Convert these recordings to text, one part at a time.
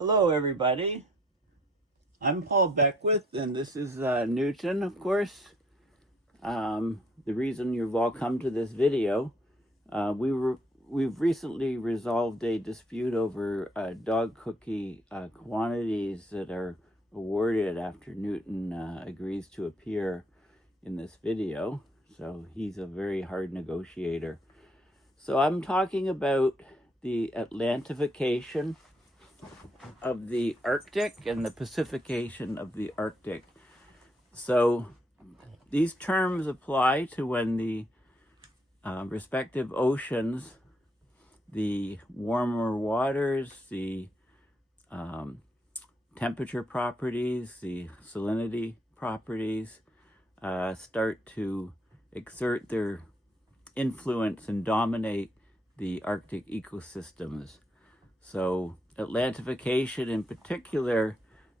Hello, everybody. I'm Paul Beckwith, and this is Newton, of course. The reason you've all come to this video, we've recently resolved a dispute over dog cookie quantities that are awarded after Newton agrees to appear in this video. So he's a very hard negotiator. So I'm talking about the atlantification of the Arctic and the pacification of the Arctic. So these terms apply to when the respective oceans, the warmer waters, the temperature properties, the salinity properties start to exert their influence and dominate the Arctic ecosystems. So atlantification in particular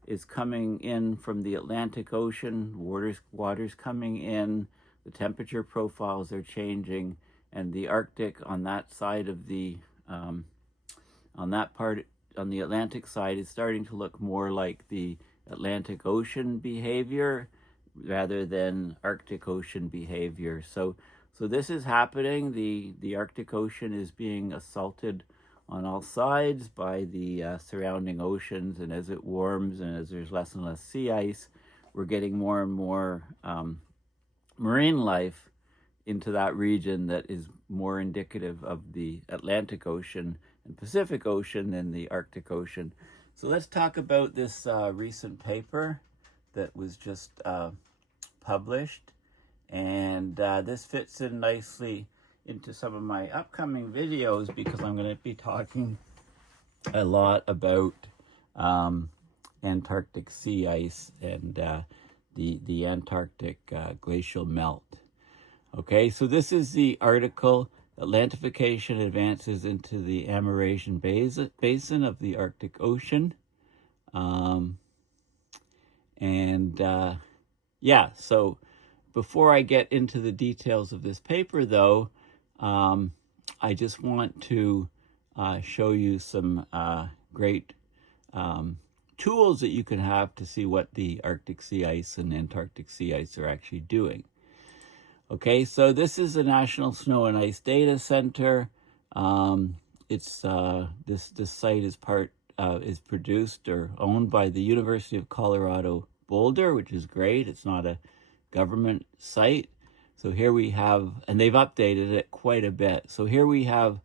is coming in from the Atlantic Ocean, waters coming in, the temperature profiles are changing, and the Arctic on that side of the, on the Atlantic side is starting to look more like the Atlantic Ocean behavior rather than Arctic Ocean behavior. So this is happening. The Arctic Ocean is being assaulted on all sides by the surrounding oceans, and as it warms and as there's less and less sea ice, we're getting more and more marine life into that region that is more indicative of the Atlantic Ocean and Pacific Ocean than the Arctic Ocean. So let's talk about this recent paper that was just published, and this fits in nicely into some of my upcoming videos because I'm going to be talking a lot about Antarctic sea ice and the Antarctic glacial melt. Okay, so this is the article, Atlantification Advances into the Amerasian Basin of the Arctic Ocean. Yeah, so before I get into the details of this paper, though, I just want to show you some great tools that you can have to see what the Arctic sea ice and Antarctic sea ice are actually doing. Okay, so this is the National Snow and Ice Data Center. This site is produced or owned by the University of Colorado Boulder, which is great. It's not a government site. So here we have, and they've updated it quite a bit. So here we have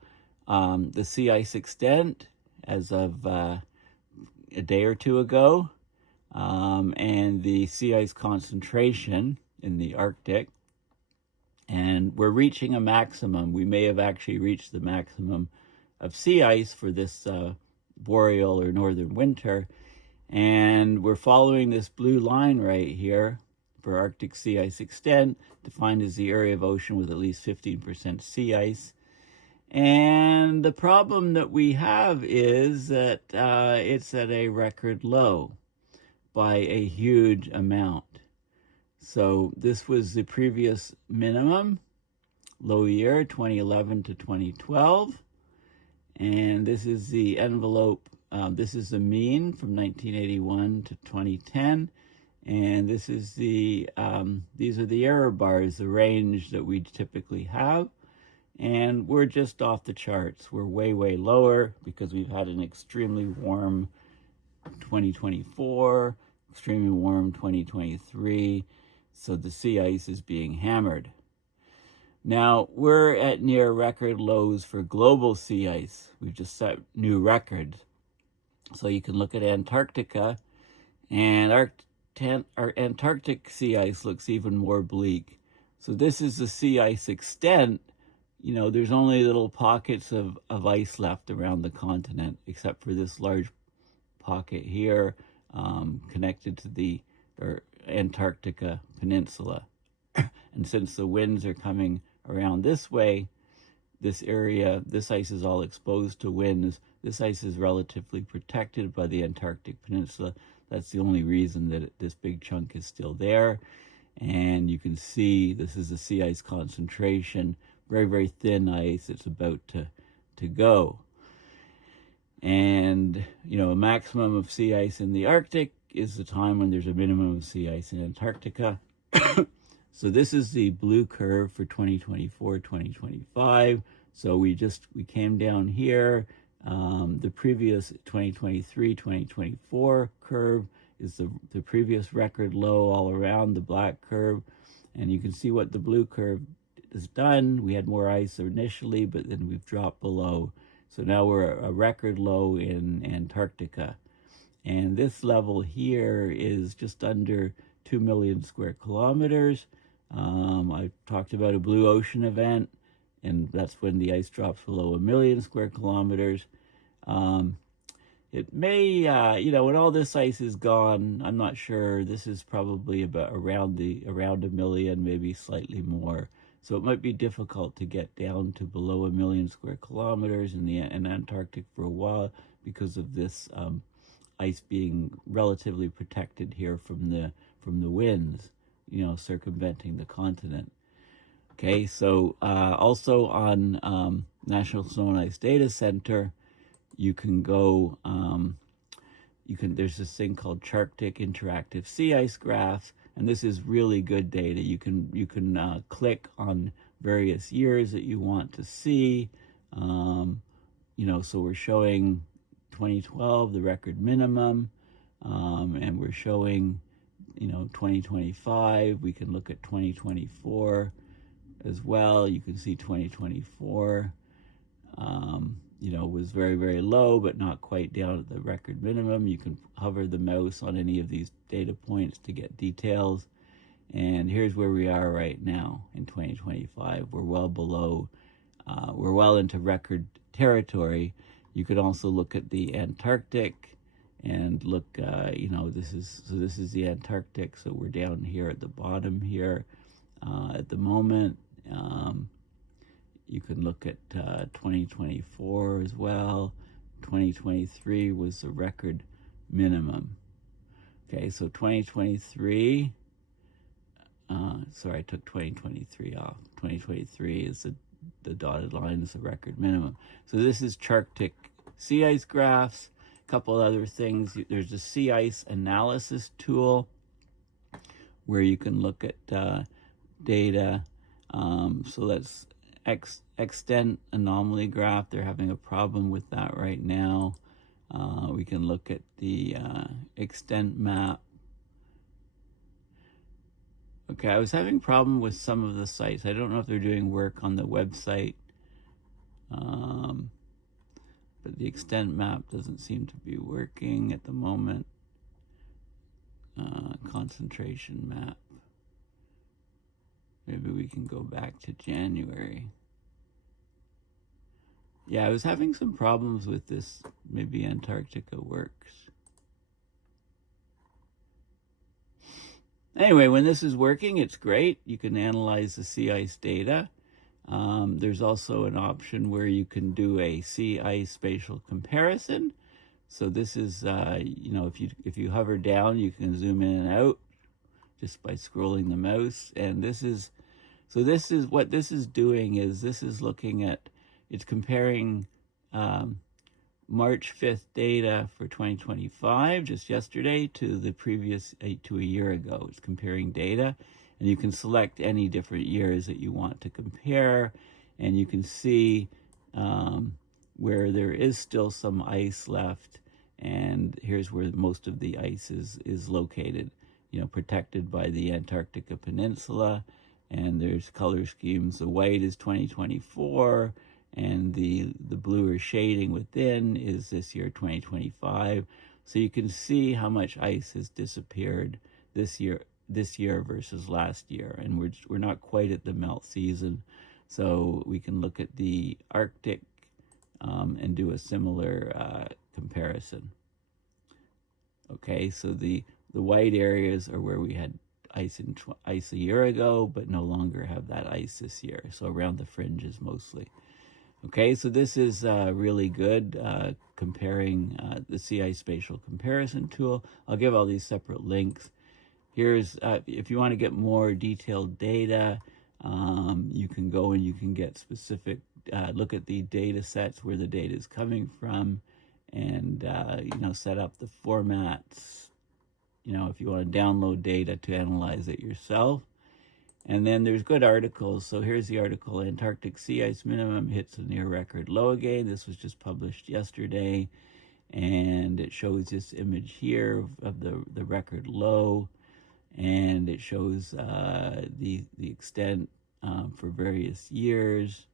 the sea ice extent as of a day or two ago, and the sea ice concentration in the Arctic. And we're reaching a maximum. We may have actually reached the maximum of sea ice for this boreal or northern winter. And we're following this blue line right here for Arctic sea ice extent, defined as the area of ocean with at least 15% sea ice. And the problem that we have is that it's at a record low by a huge amount. So this was the previous minimum, low year, 2011 to 2012. And this is the envelope, this is the mean from 1981 to 2010. And this is these are the error bars, the range that we typically have. And we're just off the charts. We're way, way lower because we've had an extremely warm 2024, extremely warm 2023. So the sea ice is being hammered. Now, we're at near record lows for global sea ice. We've just set new records. So you can look at Antarctica, and our Antarctic sea ice looks even more bleak. So this is the sea ice extent. You know, there's only little pockets of ice left around the continent, except for this large pocket here connected to the Antarctica Peninsula. And since the winds are coming around this way, this area, this ice is all exposed to winds. This ice is relatively protected by the Antarctic Peninsula. That's the only reason that this big chunk is still there. And you can see this is the sea ice concentration, very, very thin ice. It's about to go. And, you know, a maximum of sea ice in the Arctic is the time when there's a minimum of sea ice in Antarctica. So this is the blue curve for 2024, 2025. So we came down here. The previous 2023, 2024 curve is the previous record low all around the black curve. And you can see what the blue curve has done. We had more ice initially, but then we've dropped below. So now we're a record low in Antarctica. And this level here is just under 2 million square kilometers. I talked about a blue ocean event, and that's when the ice drops below 1 million square kilometers. It may, you know, when all this ice is gone, I'm not sure. This is probably about around 1 million, maybe slightly more. So it might be difficult to get down to below 1 million square kilometers in Antarctic for a while because of this ice being relatively protected here from the winds, you know, circumventing the continent. Okay, so also on National Snow and Ice Data Center, you can go, there's this thing called Charctic Interactive Sea Ice Graphs, and this is really good data. You can click on various years that you want to see. You know, so we're showing 2012, the record minimum, and we're showing, you know, 2025. We can look at 2024 as well. You can see 2024, you know, was very, very low, but not quite down at the record minimum. You can hover the mouse on any of these data points to get details. And here's where we are right now in 2025. We're well below, we're well into record territory. You could also look at the Antarctic and look, you know, this is the Antarctic. So we're down here at the bottom here at the moment. You can look at 2024 as well. 2023 was the record minimum. Okay, so 2023, sorry, I took 2023 off. 2023 is the dotted line is the record minimum. So this is Charctic sea ice graphs. A couple other things. There's a sea ice analysis tool where you can look at data. So that's extent anomaly graph. They're having a problem with that right now. We can look at the extent map. Okay, I was having a problem with some of the sites. I don't know if they're doing work on the website, but the extent map doesn't seem to be working at the moment. Concentration map. Maybe we can go back to January. Yeah, I was having some problems with this. Maybe Antarctica works. Anyway, when this is working, it's great. You can analyze the sea ice data. There's also an option where you can do a sea ice spatial comparison. So this is, you know, if you hover down, you can zoom in and out just by scrolling the mouse. And this is what this is doing is this is looking at, it's comparing March 5th data for 2025, just yesterday, to the previous, to a year ago. It's comparing data, and you can select any different years that you want to compare, and you can see where there is still some ice left, and here's where most of the ice is located, you know, protected by the Antarctica Peninsula. And there's color schemes. The white is 2024, and the bluer shading within is this year, 2025. So you can see how much ice has disappeared this year versus last year. And we're not quite at the melt season. So we can look at the Arctic and do a similar comparison. Okay, so the white areas are where we had ice a year ago, but no longer have that ice this year. So around the fringes mostly. Okay, so this is really good comparing the sea ice spatial comparison tool. I'll give all these separate links. Here's, if you want to get more detailed data, you can go and you can get specific, look at the data sets where the data is coming from, and set up the formats, if you want to download data to analyze it yourself. And then there's good articles. So here's the article, Antarctic sea ice minimum hits a near record low again. This was just published yesterday. And it shows this image here of the record low. And it shows the extent for various years.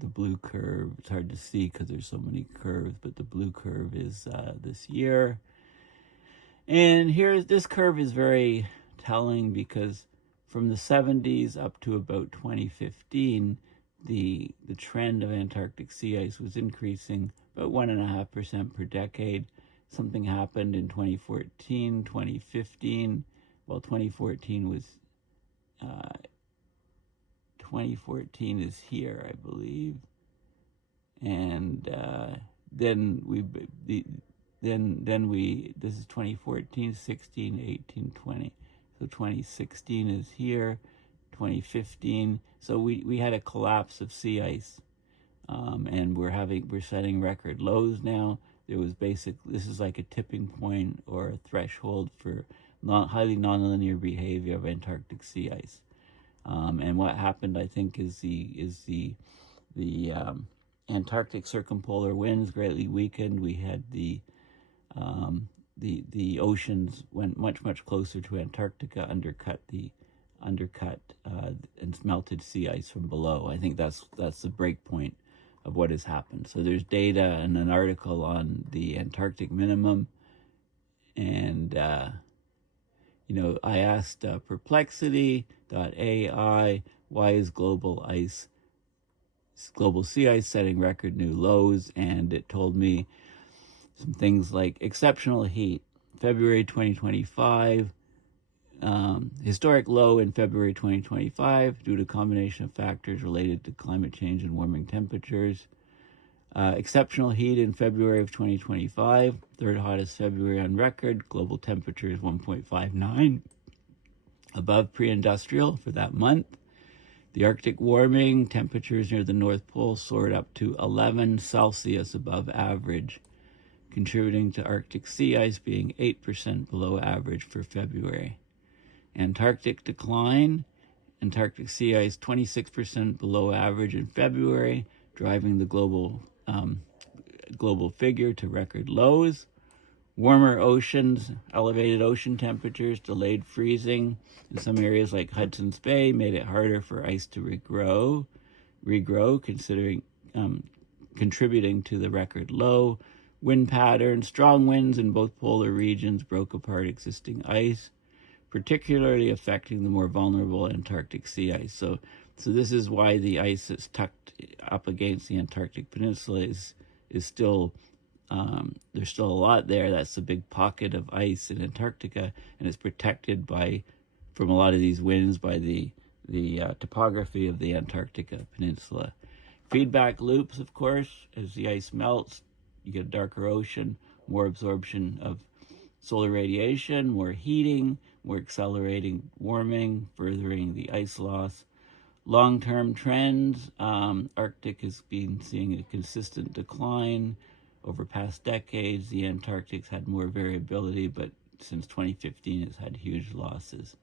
The blue curve, it's hard to see because there's so many curves, but the blue curve is this year. And this curve is very telling because from the 70s up to about 2015, the trend of Antarctic sea ice was increasing about 1.5% per decade. Something happened in 2014, 2015. Well, 2014 is here, I believe. And then this is 2014, 16, 18, 20. So 2016 is here, 2015. So we had a collapse of sea ice, and we're setting record lows now. This is like a tipping point or a threshold for highly nonlinear behavior of Antarctic sea ice. And what happened, I think, is the Antarctic circumpolar winds greatly weakened. We had the oceans went much closer to Antarctica, undercut and melted sea ice from below. I think that's the break point of what has happened. So there's data and an article on the Antarctic minimum, and I asked perplexity.ai, why is global sea ice setting record new lows, and it told me some things like exceptional heat, February 2025, historic low in February 2025 due to a combination of factors related to climate change and warming temperatures. Exceptional heat in February of 2025, third hottest February on record. Global temperature is 1.59 above pre-industrial for that month. The Arctic warming, temperatures near the North Pole soared up to 11 Celsius above average, contributing to Arctic sea ice being 8% below average for February. Antarctic decline, Antarctic sea ice 26% below average in February, driving the global figure to record lows. Warmer oceans, elevated ocean temperatures, delayed freezing in some areas like Hudson's Bay made it harder for ice to regrow, contributing to the record low. Wind patterns, strong winds in both polar regions broke apart existing ice, particularly affecting the more vulnerable Antarctic sea ice. So this is why the ice that's tucked up against the Antarctic Peninsula is still, there's still a lot there. That's a big pocket of ice in Antarctica, and it's protected from a lot of these winds by the topography of the Antarctica Peninsula. Feedback loops, of course, as the ice melts, you get a darker ocean, more absorption of solar radiation, more heating, more accelerating warming, furthering the ice loss. Long-term trends, Arctic has been seeing a consistent decline over past decades. The Antarctic's had more variability, but since 2015 has had huge losses.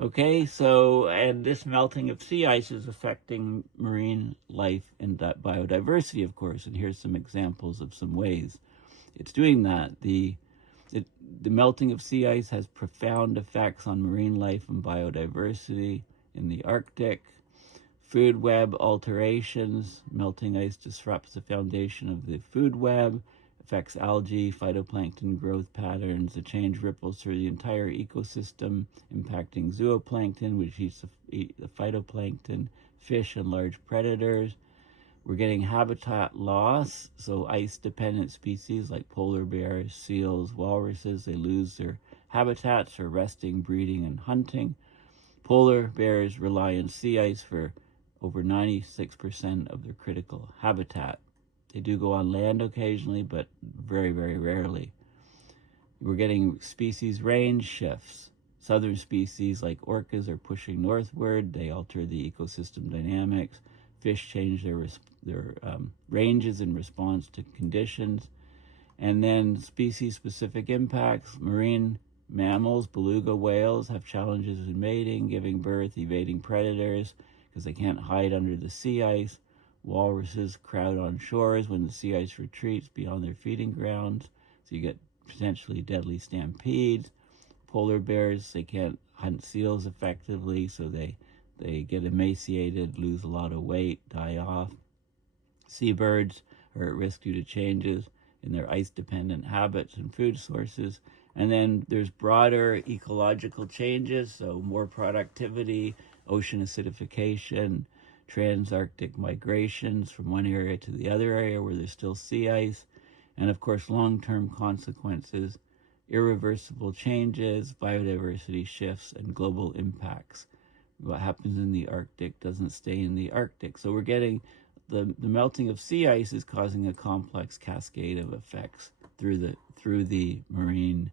Okay, and this melting of sea ice is affecting marine life and biodiversity, of course, and here's some examples of some ways it's doing that. The melting of sea ice has profound effects on marine life and biodiversity in the Arctic. Food web alterations, melting ice disrupts the foundation of the food web, affects algae, phytoplankton growth patterns. The change ripples through the entire ecosystem, impacting zooplankton, which eats the phytoplankton, fish, and large predators. We're getting habitat loss, so ice-dependent species like polar bears, seals, walruses, they lose their habitats for resting, breeding, and hunting. Polar bears rely on sea ice for over 96% of their critical habitat. They do go on land occasionally, but very, very rarely. We're getting species range shifts. Southern species like orcas are pushing northward. They alter the ecosystem dynamics. fish change their ranges in response to conditions. And then species-specific impacts. Marine mammals, beluga whales, have challenges in mating, giving birth, evading predators because they can't hide under the sea ice. Walruses crowd on shores when the sea ice retreats beyond their feeding grounds, so you get potentially deadly stampedes. Polar bears, they can't hunt seals effectively, so they get emaciated, lose a lot of weight, die off. Seabirds are at risk due to changes in their ice-dependent habits and food sources. And then there's broader ecological changes, so more productivity, ocean acidification, trans-Arctic migrations from one area to the other area where there's still sea ice, and of course long-term consequences, irreversible changes, biodiversity shifts, and global impacts. What happens in the Arctic doesn't stay in the Arctic. So we're getting the melting of sea ice is causing a complex cascade of effects through the marine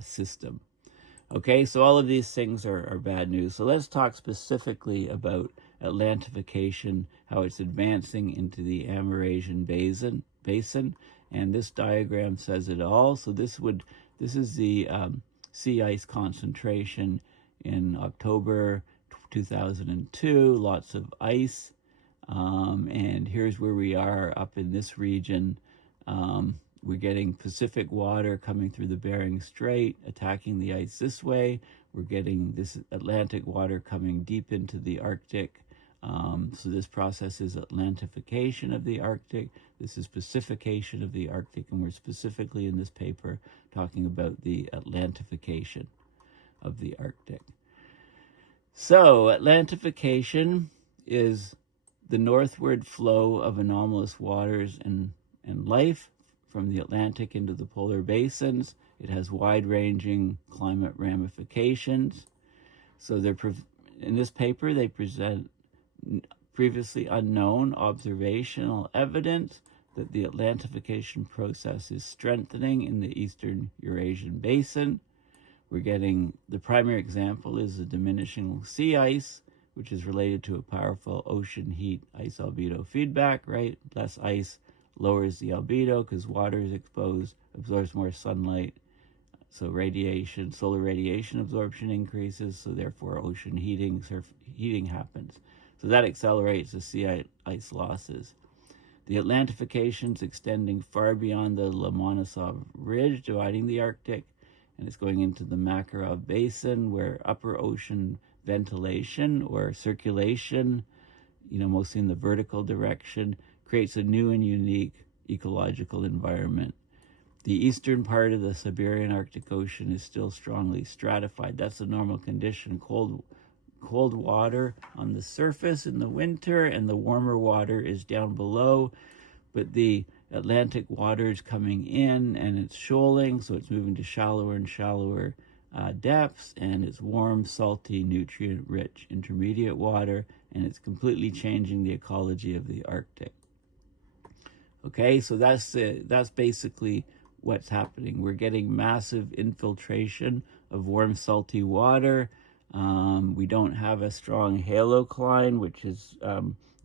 system. Okay, so all of these things are bad news. So let's talk specifically about atlantification, how it's advancing into the Amerasian Basin, and this diagram says it all. So this is the sea ice concentration in October 2002, lots of ice, and here's where we are up in this region. We're getting Pacific water coming through the Bering Strait, attacking the ice this way. We're getting this Atlantic water coming deep into the Arctic. So this process is atlantification of the Arctic. This is pacification of the Arctic, and we're specifically in this paper talking about the atlantification of the Arctic. So atlantification is the northward flow of anomalous waters and life from the Atlantic into the polar basins. It has wide-ranging climate ramifications. So in this paper, they present previously unknown observational evidence that the atlantification process is strengthening in the eastern Eurasian Basin. We're getting, the primary example is the diminishing sea ice, which is related to a powerful ocean heat ice-albedo feedback, right? Less ice lowers the albedo because water is exposed, absorbs more sunlight, so solar radiation absorption increases, so therefore ocean heating happens. So that accelerates the sea ice losses. The atlantification is extending far beyond the Lomonosov Ridge, dividing the Arctic, and it's going into the Makarov Basin, where upper ocean ventilation or circulation, mostly in the vertical direction, creates a new and unique ecological environment. The eastern part of the Siberian Arctic Ocean is still strongly stratified. That's a normal condition. Cold water on the surface in the winter, and the warmer water is down below, but the Atlantic water is coming in and it's shoaling, so it's moving to shallower and shallower depths, and it's warm, salty, nutrient-rich intermediate water, and it's completely changing the ecology of the Arctic. Okay, so that's basically what's happening. We're getting massive infiltration of warm, salty water. We don't have a strong halocline, which is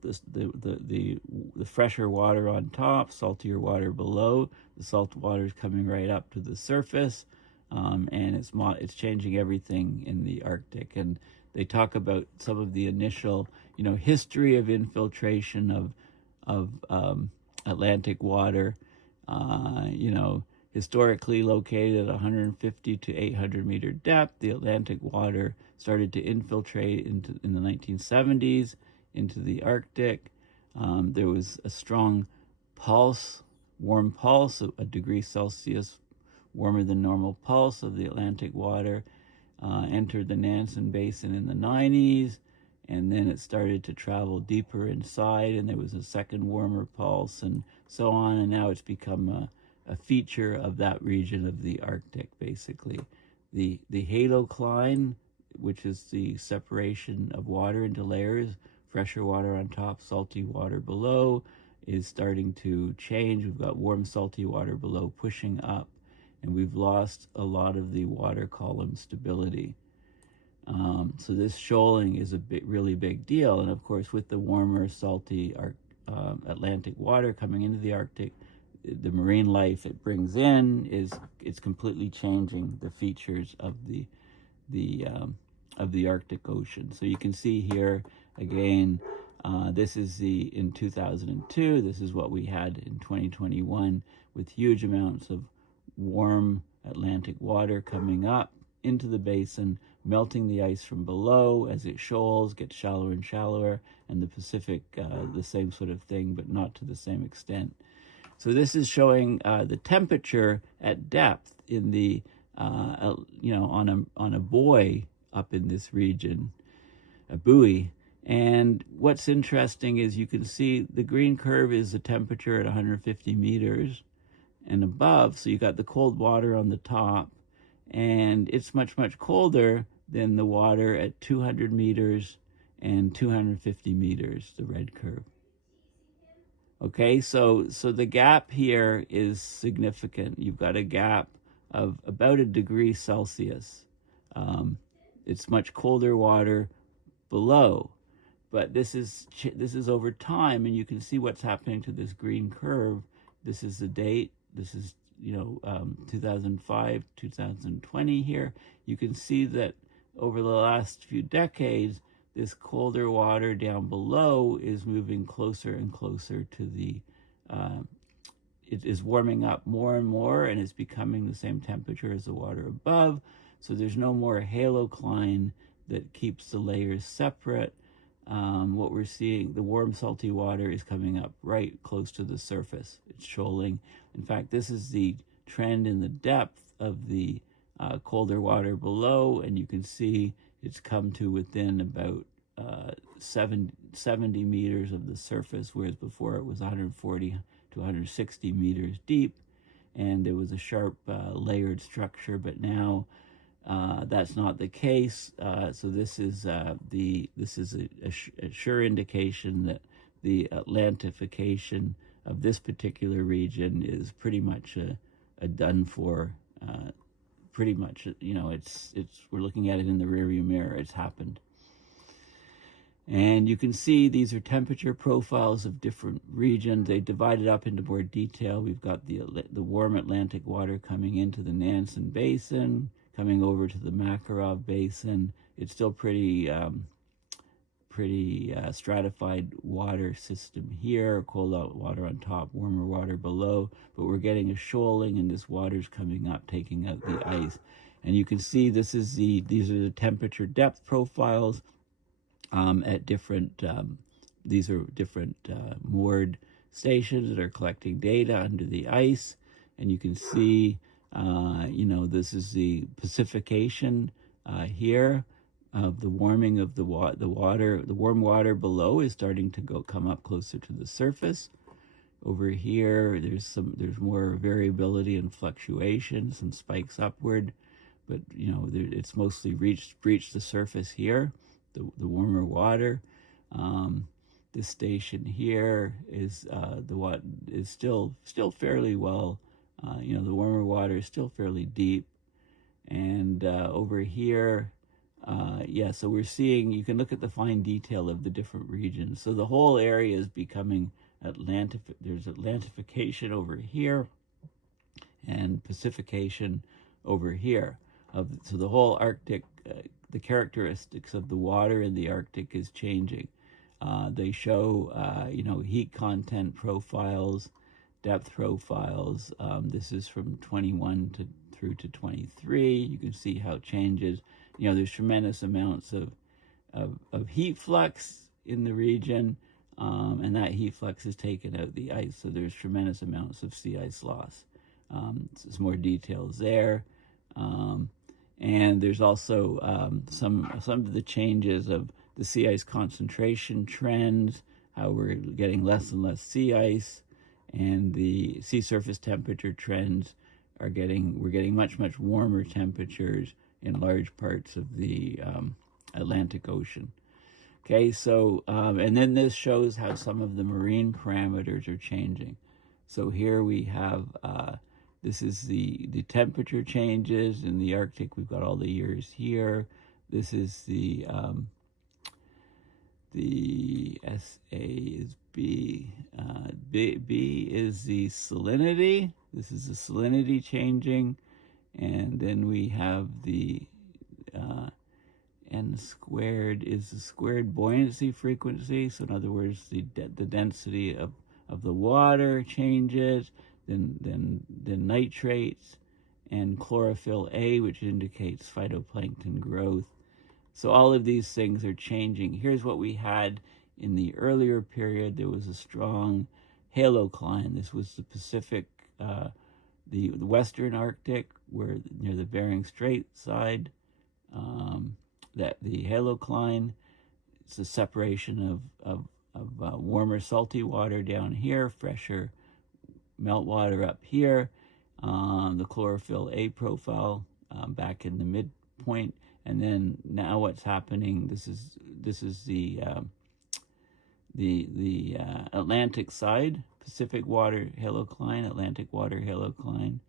the fresher water on top, saltier water below. The salt water is coming right up to the surface, and it's changing everything in the Arctic. And they talk about some of the initial, history of infiltration of Atlantic water. Historically located at 150 to 800 meter depth, the Atlantic water started to infiltrate in the 1970s into the Arctic. There was a strong pulse, warm pulse, a degree Celsius warmer than normal pulse of the Atlantic water, entered the Nansen Basin in the 90s, and then it started to travel deeper inside, and there was a second warmer pulse, and so on, and now it's become a feature of that region of the Arctic, basically. The halocline, which is the separation of water into layers, fresher water on top, salty water below, is starting to change. We've got warm, salty water below pushing up, and we've lost a lot of the water column stability. So this shoaling is a really big deal. And of course, with the warmer, salty Atlantic water coming into the Arctic, the marine life it brings in it's completely changing the features of the Arctic Ocean. So you can see here again, this is in 2002. This is what we had in 2021, with huge amounts of warm Atlantic water coming up into the basin, melting the ice from below as it shoals, gets shallower and shallower, and the Pacific, the same sort of thing, but not to the same extent. So this is showing the temperature at depth in the, on a buoy up in this region, a buoy. And what's interesting is you can see the green curve is the temperature at 150 meters and above. So you got the cold water on the top, and it's much, much colder than the water at 200 meters and 250 meters, the red curve. Okay, so the gap here is significant. You've got a gap of about 1 degree Celsius. It's much colder water below, but this is over time, and you can see what's happening to this green curve. This is the date. This is 2005, 2020 here. You can see that over the last few decades, this colder water down below is moving closer and closer to the, it is warming up more and more, and it's becoming the same temperature as the water above. So there's no more halocline that keeps the layers separate. What we're seeing, the warm salty water is coming up right close to the surface. It's shoaling. In fact, this is the trend in the depth of the colder water below, and you can see it's come to within about 70 meters of the surface, whereas before it was 140 to 160 meters deep, and there was a sharp layered structure, but now that's not the case. So this is a sure indication that the atlantification of this particular region is pretty much a done for. Pretty much, we're looking at it in the rearview mirror. It's happened. And you can see these are temperature profiles of different regions. They divided up into more detail. We've got the warm Atlantic water coming into the Nansen Basin, coming over to the Makarov Basin. It's still pretty stratified water system here, cold out water on top, warmer water below, but we're getting a shoaling, and this water's coming up, taking out the ice. And you can see these are the temperature depth profiles at different, these are different moored stations that are collecting data under the ice. And you can see, this is the pacification here. Of the warming of the water, the warm water below is starting to come up closer to the surface. Over here, there's more variability and fluctuation, some spikes upward, but it's mostly breached the surface here. The warmer water. This station here is is still fairly well. The warmer water is still fairly deep, and over here. So we're seeing, you can look at the fine detail of the different regions. So the whole area is becoming there's Atlantification over here and Pacification over here. So the whole Arctic, the characteristics of the water in the Arctic is changing. They show, heat content profiles, depth profiles. This is from 21 through to 23. You can see how it changes. There's tremendous amounts of heat flux in the region, and that heat flux has taken out the ice, so there's tremendous amounts of sea ice loss. There's more details there, and there's also some of the changes of the sea ice concentration trends, how we're getting less and less sea ice, and the sea surface temperature trends we're getting much, much warmer temperatures in large parts of the Atlantic Ocean. Okay, so, and then this shows how some of the marine parameters are changing. So here we have, this is the temperature changes in the Arctic. We've got all the years here. this is the SA is B. B is the salinity. This is the salinity changing. And then we have the N squared is the squared buoyancy frequency. So in other words, the density of the water changes. Then nitrates and chlorophyll A, which indicates phytoplankton growth. So all of these things are changing. Here's what we had in the earlier period. There was a strong halocline. This was the Pacific, the Western Arctic, where near the Bering Strait side, that the halocline is the separation of warmer salty water down here, fresher meltwater up here, the chlorophyll A profile back in the midpoint, and then now what's happening? This is the Atlantic side, Pacific water halocline, Atlantic water halocline.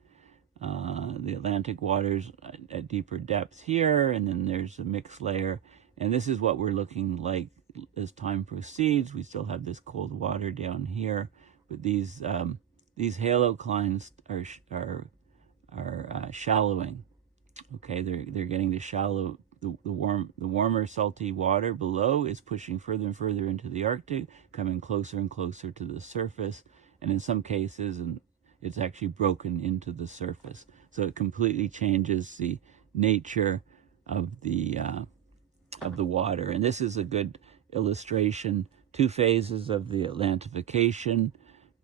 The Atlantic waters at deeper depths here, and then there's a mixed layer. And this is what we're looking like as time proceeds. We still have this cold water down here, but these haloclines are shallowing. Okay, they're getting to shallow. The warmer salty water below is pushing further and further into the Arctic, coming closer and closer to the surface, and in some cases, it's actually broken into the surface. So it completely changes the nature of the water. And this is a good illustration. 2 phases of the Atlantification.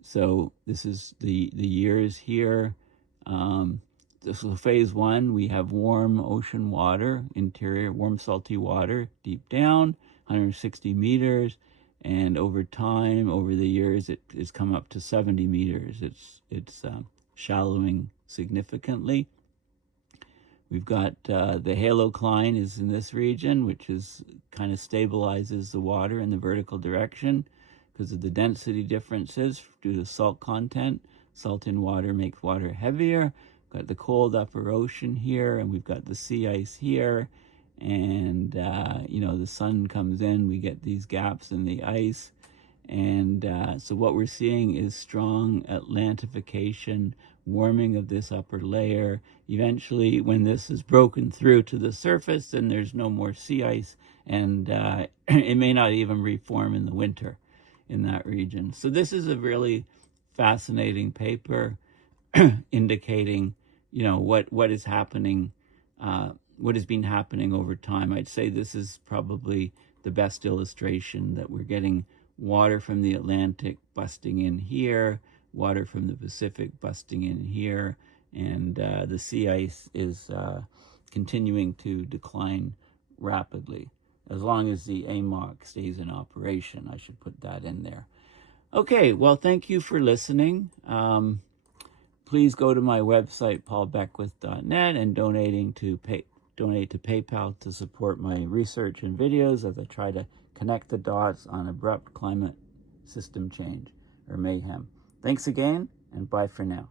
So this is the years here. This is phase 1. We have warm ocean water, interior, warm salty water, deep down, 160 meters. And over time, over the years, it has come up to 70 meters. It's shallowing significantly. We've got the halocline is in this region, which is kind of stabilizes the water in the vertical direction because of the density differences due to salt content. Salt in water makes water heavier. Got the cold upper ocean here, and we've got the sea ice here. And, the sun comes in, we get these gaps in the ice. And so what we're seeing is strong Atlantification, warming of this upper layer. Eventually, when this is broken through to the surface, then there's no more sea ice, and it may not even reform in the winter in that region. So this is a really fascinating paper indicating, what is happening, what has been happening over time. I'd say this is probably the best illustration that we're getting water from the Atlantic busting in here, water from the Pacific busting in here, and the sea ice is continuing to decline rapidly. As long as the AMOC stays in operation, I should put that in there. Okay, well, thank you for listening. Please go to my website, paulbeckwith.net, and donate to PayPal to support my research and videos as I try to connect the dots on abrupt climate system change or mayhem. Thanks again, and bye for now.